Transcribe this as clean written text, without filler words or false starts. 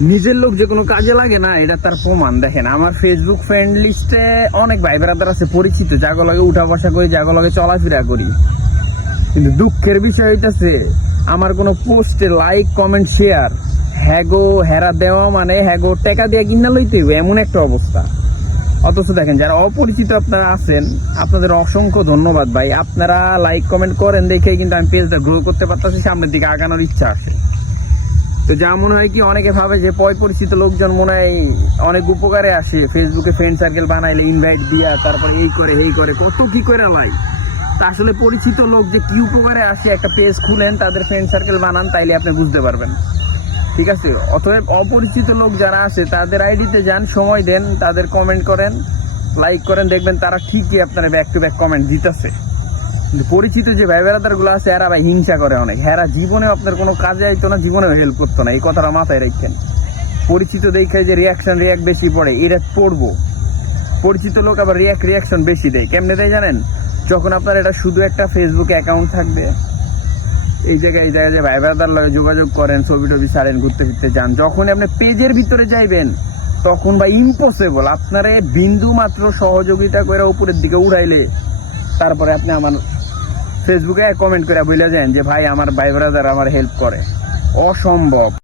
নিজের লোক যে কোনো কাজে লাগে না, এটা তার প্রমাণ। দেখেন আমার ফেসবুক ফ্রেন্ড লিস্টে অনেক ভাই ব্রাদার আছে পরিচিত, যাগো লাগে উঠা বসা করি, যাগো লাগে চলাফেরা করি, কিন্তু দুঃখের বিষয় হইতেছে আমার কোনো পোস্টে লাইক কমেন্ট শেয়ার হ্যাগো হেরা দেওয়া মানে হ্যাগো টাকা দিয়ে কিনা লইতে হইবে এমন একটা অবস্থা। অথচ দেখেন যারা অপরিচিত আপনারা আছেন, আপনাদের অসংখ্য ধন্যবাদ ভাই। আপনারা লাইক কমেন্ট করেন দেখে কিন্তু আমি পেজটা গ্রো করতে পারতেছি, সামনের দিকে আগানোর ইচ্ছা আসে। তো যা মনে হয় কি, অনেকে ভাবে যে পরিচিত লোকজন মনে হয় অনেক উপকারে আসে, ফেসবুকে ফ্রেন্ড সার্কেল বানাইলে ইনভাইট দিয়া তারপরে এই করে এই করে কত কি করে লাই। তা আসলে পরিচিত লোক যে কি উপকারে আসে, একটা পেজ খুলেন তাদের ফ্রেন্ড সার্কেল বানান, তাইলে আপনি বুঝতে পারবেন। ঠিক আছে, অতএব অপরিচিত লোক যারা আছে তাদের আইডিতে যান, সময় দেন, তাদের কমেন্ট করেন, লাইক করেন, দেখবেন তারা ঠিকই আপনারা ব্যাক টু ব্যাক কমেন্ট দিতেছে। কিন্তু পরিচিত যে ভাই বেড়াদার গুলো আছে এরা ভাই হিংসা করে অনেক, হ্যাঁ জীবনে আপনার কোনো কাজে আইতো না, জীবনেও হেল্প করতো না, এই কথাটা মাথায় রাখেন। পরিচিত দেখে যে রিয়াক্ট বেশি পড়ে, এরা পড়বো। পরিচিত লোক আবার রিয়াকশন বেশি দেয়, কেমনে দেয় জানেন? যখন আপনার এটা শুধু একটা ফেসবুক অ্যাকাউন্ট থাকবে, এই জায়গায় যে ভাই ব্রাদার লগে যোগাযোগ করেন, ছবি টবি ছাড়েন, ঘুরতে ফিরতে যান, যখনই আপনি পেজের ভিতরে যাইবেন তখন ভাই ইম্পসিবল আপনারে বিন্দু মাত্র সহযোগিতা করে উপরের দিকে উঠাইলে তারপরে আপনি আমার ফেসবুকে কমেন্ট করে বলে যান যে ভাই আমার ভাই ব্রাদার আমার হেল্প করে, অসম্ভব।